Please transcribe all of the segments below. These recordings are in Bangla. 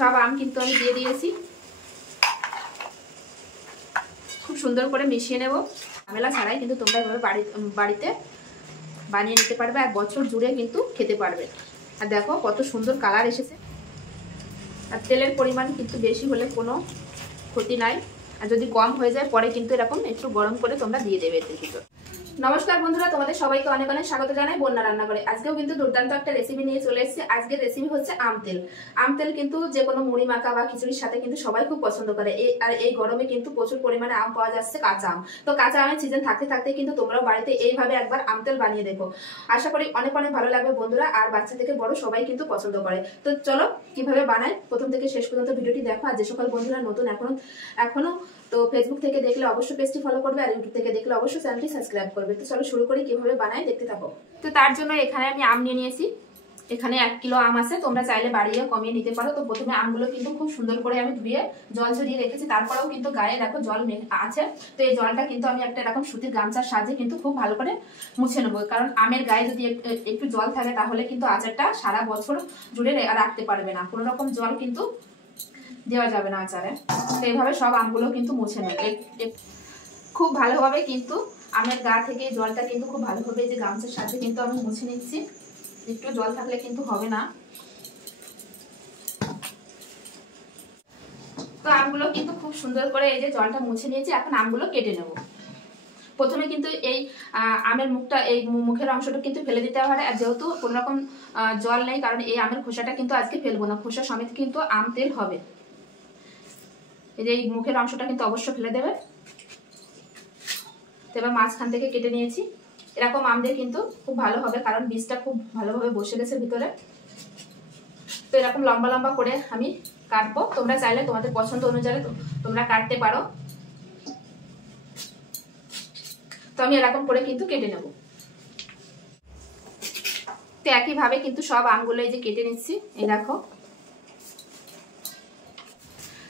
সব আম কিন্তু আমি দিয়ে দিয়েছি। খুব সুন্দর করে মিশিয়ে নেব। ঝামেলা ছাড়াই কিন্তু তোমরা এভাবে বাড়িতে বানিয়ে নিতে পারবে আর বছর জুড়ে কিন্তু খেতে পারবে। আর দেখো কত সুন্দর কালার এসেছে। আর তেলের পরিমাণ কিন্তু বেশি হলে কোনো ক্ষতি নাই, আর যদি কম হয়ে যায় পরে কিন্তু এরকম একটু গরম করে তোমরা দিয়ে দেবে এর ভিতর। নমস্কার বন্ধুরা, তোমাদের সবাইকে অনেক অনেক স্বাগত জানাই বন্যা রান্নাঘরে। আজকেও কিন্তু দুর্দান্ত একটা রেসিপি নিয়ে চলে এসেছি। আজকের রেসিপি হচ্ছে আম তেল। আম তেল কিন্তু যে কোনো মুড়ি মাখা বা খিচুড়ির সাথে কিন্তু সবাই খুব পছন্দ করে। আর এই গরমে কিন্তু প্রচুর পরিমাণে আম পাওয়া যাচ্ছে, কাঁচা আম। তো কাঁচা আমের সিজন থাকতে থাকতে কিন্তু তোমরাও বাড়িতে এইভাবে একবার আম তেল বানিয়ে দেখো। আশা করি অনেক অনেক ভালো লাগবে বন্ধুরা, আর বাচ্চা থেকে বড় সবাই কিন্তু পছন্দ করে। তো চলো কিভাবে বানাই প্রথম থেকে শেষ পর্যন্ত ভিডিওটি দেখো। আর যে সকল বন্ধুরা নতুন এখনো তো ফেসবুক থেকে দেখলে অবশ্যই পেজটি ফলো করবে, আর ইউটিউব থেকে দেখলে অবশ্যই চ্যানেলটি সাবস্ক্রাইব করবে। তো চলো শুরু করি কিভাবে বানাই, দেখতে থাকো। তো তার জন্য এখানে আমি আম নিয়ে নিয়েছি। এখানে 1 কিলো আম আছে, তোমরা চাইলে বাড়িয়ে কমিয়ে নিতে পারো। তো প্রথমে আমগুলো কিন্তু খুব সুন্দর করে আমি ধুয়ে জল ঝরিয়ে রেখেছি। তারপরেও কিন্তু গায়ে দেখো জল আছে। তো এই জলটা কিন্তু আমি একটা এরকম সুতির গামছার সাহায্যে কিন্তু খুব ভালো করে মুছে নেবো, কারণ আমের গায়ে যদি একটু জল থাকে তাহলে কিন্তু আচারটা সারা বছর জুড়ে রাখতে পারবে না। কোনো রকম জল কিন্তু দেওয়া যাবে না আচারে। তো এইভাবে সব আমগুলো কিন্তু মুছে নেবে খুব ভালোভাবে। কিন্তু আমের গা থেকে জলটা কিন্তু খুব ভালোভাবে যে গামছার সাথে কিন্তু আমি মুছে নিচ্ছি। একটু জল থাকলে কিন্তু হবে না। তো আমগুলো কিন্তু খুব সুন্দর করে এই যে জলটা মুছে নিয়েছি। এখন আমগুলো কেটে নেব। প্রথমে কিন্তু এই আমের মুখটা, এই মুখের অংশটা কিন্তু ফেলে দিতে হবে। আর যেহেতু কোনো রকম জল নেই, কারণ এই আমের খোসাটা কিন্তু আজকে ফেলবো না, খোসা সমেত কিন্তু আম তেল হবে। এই যে এই মুখের অংশটা কিন্তু অবশ্যই ফেলে দেবে। এবার মাঝখান থেকে কেটে নিয়েছি। এরকম আম দিয়ে কিন্তু খুব ভালো হবে, কারণ বীজটা খুব ভালোভাবে বসে গেছে ভিতরে। তো এরকম লম্বা লম্বা করে আমি কাটবো। তোমরা চাইলে তোমাদের পছন্দ অনুযায়ী তোমরা কাটতে পারো। তো আমি এরকম করে কিন্তু কেটে নেব। তো একইভাবে কিন্তু সব আমগুলো এই যে কেটে নিচ্ছি, এই দেখো।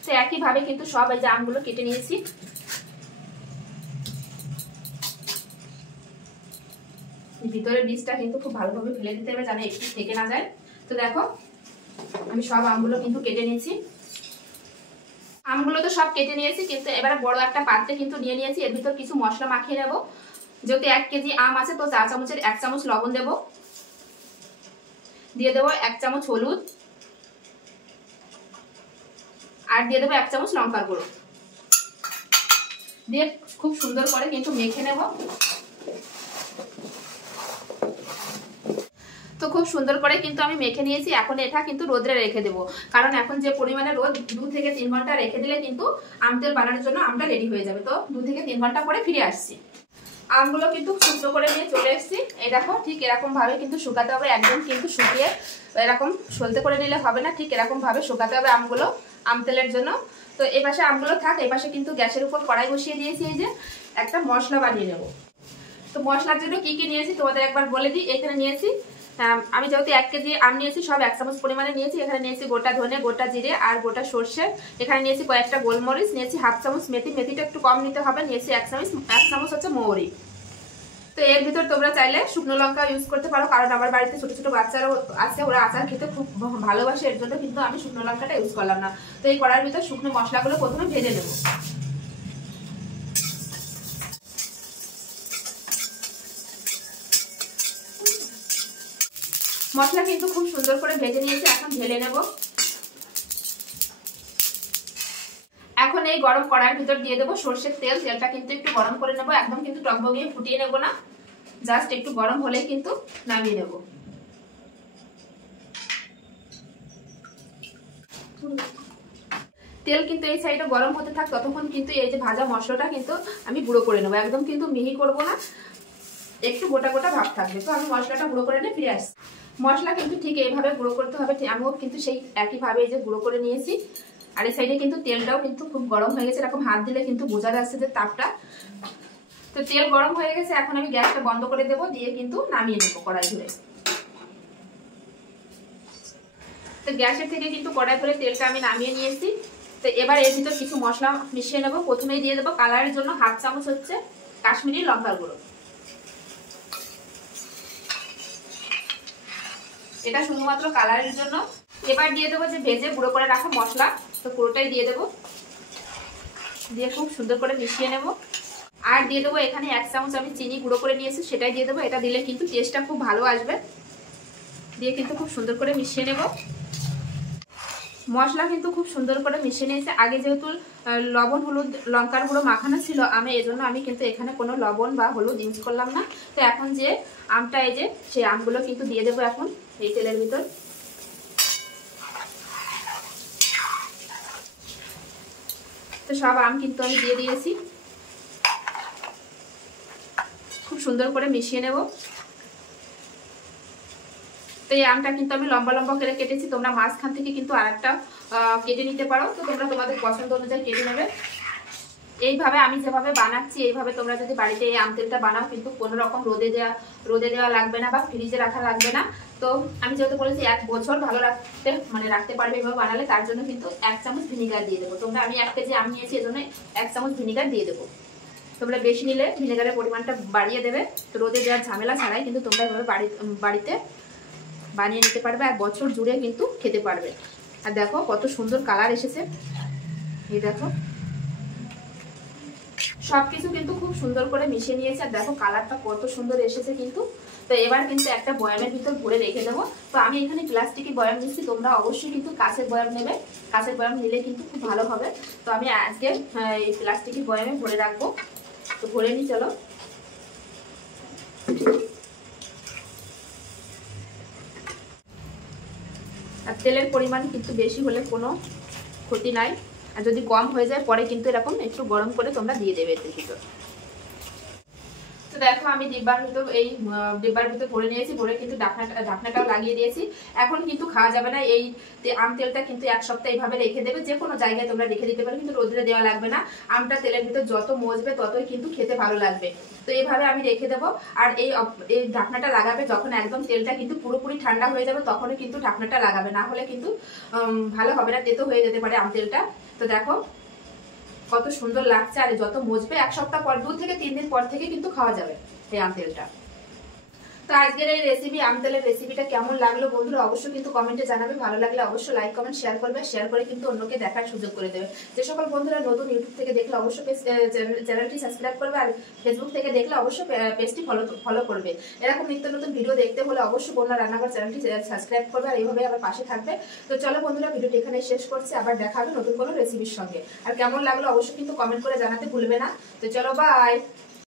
তো একইভাবে কিন্তু সব এই যে আমগুলো কেটে নিয়েছি। ভিতরের বীজটা কিন্তু খুব ভালোভাবে ফেলে দিতে হবে, যেন একটু থেকে না যায়। তো দেখো আমি সব আমগুলো কিন্তু কেটে নিয়েছি। আমগুলো তো সব কেটে নিয়েছি, কিন্তু এবারে বড় একটা পাত্রে কিন্তু নিয়ে নিয়েছি। এর ভিতর কিছু মশলা মাখিয়ে নেব। যেহেতু 1 কেজি আম আছে, তো 4 চামচের 1 চামচ লবণ দেব, দিয়ে দেবো 1 চামচ হলুদ, আর দিয়ে দেবো 1 চামচ লঙ্কার গুঁড়ো, দিয়ে খুব সুন্দর করে কিন্তু মেখে নেব। তো খুব সুন্দর করে কিন্তু আমি মেখে নিয়েছি। এখন এটা কিন্তু রোদে রেখে দেবো, কারণ এখন যে পরিমাণে রোদ, 2 থেকে 3 ঘন্টা রেখে দিলে কিন্তু আম তেল বানানোর জন্য আমটা রেডি হয়ে যাবে। তো 2 থেকে 3 ঘন্টা পরে ফিরে আসছি। আমগুলো কিন্তু শুকনো করে নিয়ে চলে এসেছি। এই দেখো ঠিক এরকম ভাবে কিন্তু শুকাতে হবে। একদম কিন্তু শুকিয়ে এরকম সলতে করে নিলে হবে না, ঠিক এরকম ভাবে শুকাতে হবে আমগুলো আম তেলের জন্য। তো এই পাশে আমগুলো থাক, এই পাশে কিন্তু গ্যাসের উপর কড়াই বসিয়ে দিয়েছি। এই যে একটা মশলা বানিয়ে নেব। তো মশলার জন্য কি কি নিয়েছি তোমাদের একবার বলে দিই। এখানে নিয়েছি আমি যেহেতু 1 কেজি আম নিয়েছি, সব 1 চামচ পরিমাণে নিয়েছি। এখানে নিয়েছি গোটা ধনে, গোটা জিরে আর গোটা সর্ষে। এখানে নিয়েছি কয়েকটা গোলমরিচ, নিয়েছি 1/2 চামচ মেথি, মেথিটা একটু কম নিতে হবে। নিয়েছি 1 চামচ হচ্ছে মৌরি। তো এর ভিতর তোমরা চাইলে শুকনো লঙ্কা ইউজ করতে পারো, কারণ আমার বাড়িতে ছোট ছোট বাচ্চারাও আছে, ওরা আচার খেতে খুব ভালোবাসে, এর জন্য কিন্তু আমি শুকনো লঙ্কাটা ইউজ করলাম না। তো এই কড়াইয়ের ভিতর শুকনো মশলাগুলো প্রথমে ভেজে নেব। মশলা কিন্তু খুব সুন্দর করে ভেজে নিয়েছি, এখন ঢেলে নেব। এখন এই গরম কড়াইয়ের ভিতর দিয়ে দেবো সর্ষের তেল। তেলটা কিন্তু একটু গরম করে নেব, একদম কিন্তু টকবগিয়ে ফুটিয়ে নেব না, জাস্ট একটু গরম হলেই কিন্তু নামিয়ে নেব। তেল কিন্তু এই সাইডে গরম হতে থাক, ততক্ষণ কিন্তু এই যে ভাজা মশলাটা কিন্তু আমি গুঁড়ো করে নেবো। একদম কিন্তু মিহি করব না, একটু গোটা গোটা ভাব থাকবে। তো আমি মশলাটা গুঁড়ো করে নিয়ে ফিরে আসছি। মশলা কিন্তু ঠিক এইভাবে গুঁড়ো করতে হবে। আমিও কিন্তু সেই একইভাবে এই যে গুঁড়ো করে নিয়েছি। আর এই সাইডে কিন্তু তেলটাও কিন্তু খুব গরম হয়ে গেছে, এরকম হাত দিলে কিন্তু বোঝা যাচ্ছে যে তাপটা। তো তেল গরম হয়ে গেছে, এখন আমি গ্যাসটা বন্ধ করে দেবো, দিয়ে কিন্তু নামিয়ে নেবো কড়াই ধরে। তো গ্যাসের থেকে কিন্তু কড়াই ধরে তেলটা আমি নামিয়ে নিয়েছি। তো এবার এর ভিতর কিছু মশলা মিশিয়ে নেবো। প্রথমেই দিয়ে দেবো কালারের জন্য 1/2 চামচ হচ্ছে কাশ্মীরি লঙ্কার গুঁড়ো। এটা শুধুমাত্র কালারের জন্য। এবার দিয়ে দেবো যে ভেজে গুঁড়ো করে রাখা মশলা, তো পুরোটাই দিয়ে দেবো, দিয়ে খুব সুন্দর করে মিশিয়ে নেব। আর দিয়ে দেবো এখানে 1 চামচ আমি চিনি গুঁড়ো করে নিয়েছি, সেটাই দিয়ে দেবো। এটা দিলে কিন্তু টেস্টটা খুব ভালো আসবে। দিয়ে কিন্তু খুব সুন্দর করে মিশিয়ে নেব। মশলা কিন্তু খুব সুন্দর করে মিশিয়ে নিয়েছে। আগে যেহেতু লবণ হলুদ লঙ্কার গুঁড়ো মাখানো ছিল এজন্য আমি কিন্তু এখানে কোনো লবণ বা হলুদ ইউজ করলাম না। তো এখন যে আমটা, এই যে সেই আমগুলো কিন্তু দিয়ে দেবো এখন এই তেলের ভিতর। তো সব আম কিন্তু আমি দিয়ে দিয়েছি, খুব সুন্দর করে মিশিয়ে নেব। তো এই আমটা কিন্তু আমি লম্বা লম্বা করে কেটেছি, তোমরা মাঝখান থেকে কিন্তু আরেকটা কেটে নিতে পারো। তো তোমরা তোমাদের পছন্দ অনুযায়ী কেটে নেবে। এইভাবে আমি যেভাবে বানাচ্ছি এইভাবে তোমরা যদি বাড়িতে এই আম তেলটা বানাও কিন্তু কোনো রকম রোদে দেওয়া লাগবে না বা ফ্রিজে রাখা লাগবে না। তো আমি যেহেতু বলেছি 1 বছর ভালো রাখতে পারবে এভাবে বানালে, তার জন্য কিন্তু 1 চামচ ভিনিগার দিয়ে দেবো। তোমরা আমি 1 কেজি আম নিয়েছি এজন্য 1 চামচ ভিনিগার দিয়ে দেবো। তোমরা বেশি নিলে ভিনেগারের পরিমাণটা বাড়িয়ে দেবে। তো রোদে দেওয়ার ঝামেলা ছাড়াই কিন্তু তোমরা এভাবে বাড়িতে বানিয়ে নিতে পারবে, আর বছর জুড়ে কিন্তু খেতে পারবে। আর দেখো কত সুন্দর কালার এসেছে, এই দেখো সবকিছু কিন্তু খুব সুন্দর করে মিশিয়ে নিয়েছে। আর দেখো কালারটা কত সুন্দর এসেছে কিন্তু। তো এবার কিন্তু একটা বয়ামের ভিতর ভরে রেখে দেবো। তো আমি এখানে প্লাস্টিকের বয়াম নিচ্ছি, তোমরা অবশ্যই কিন্তু কাঁচের বয়াম নেবে। কাঁচের বয়াম নিলে কিন্তু খুব ভালো হবে। তো আমি আজকে এই প্লাস্টিকের বয়ামে ভরে রাখবো। তো ভরে নিই চলো। আর তেলের পরিমাণ কিন্তু বেশি হলে কোনো ক্ষতি নাই, আর যদি কম হয়ে যায় পরে কিন্তু এরকম একটু গরম করে তোমরা দিয়ে দেবে এর ভিতর। তো দেখো আমি ডিব্বার ভিতর ভরে নিয়েছি, ভরে কিন্তু ঢাকনাটাও লাগিয়ে দিয়েছি। এখন কিন্তু খাওয়া যাবে না। এই আম তেলটা কিন্তু 1 সপ্তাহ এইভাবে রেখে দেবে। যে কোনো জায়গায় তোমরা রেখে দিতে পারো, কিন্তু রোদে দেওয়া লাগবে না। আমটা তেলের ভিতর যত মজবে ততই কিন্তু খেতে ভালো লাগবে। তো এইভাবে আমি রেখে দেবো। আর এই ঢাকনাটা লাগাবে যখন একদম তেলটা কিন্তু পুরোপুরি ঠান্ডা হয়ে যাবে, তখনই কিন্তু ঢাকনাটা লাগাবে, না হলে কিন্তু ভালো হবে না, তেতো হয়ে যেতে পারে আম তেলটা। তো দেখো কত সুন্দর লাগছে। আর যত মজবে 1 সপ্তাহ পর, 2 থেকে 3 দিন পর থেকে কিন্তু খাওয়া যাবে এই আম তেলটা। তো আজকের এই রেসিপি আম তেলের রেসিপিটা কেমন লাগলো বন্ধুরা অবশ্যই কিন্তু কমেন্টে জানাবে। ভালো লাগলে অবশ্যই লাইক কমেন্ট শেয়ার করবে, শেয়ার করে কিন্তু অন্যকে দেখার সুযোগ করে দেবে। যে সকল বন্ধুরা নতুন ইউটিউব থেকে দেখলে অবশ্যই চ্যানেলটি সাবস্ক্রাইব করবে, আর ফেসবুক থেকে দেখলে অবশ্যই পেজটি ফলো করবে। এরকম নিত্য নতুন ভিডিও দেখতে হলে অবশ্যই বন্যা রান্নাঘর চ্যানেলটি সাবস্ক্রাইব করবে, আর এইভাবে আমার পাশে থাকবে। তো চলো বন্ধুরা ভিডিওটি এখানে শেষ করছি, আবার দেখা হবে নতুন কোনো রেসিপির সঙ্গে। আর কেমন লাগলো অবশ্যই কিন্তু কমেন্ট করে জানাতে ভুলবে না। তো চলো বাই।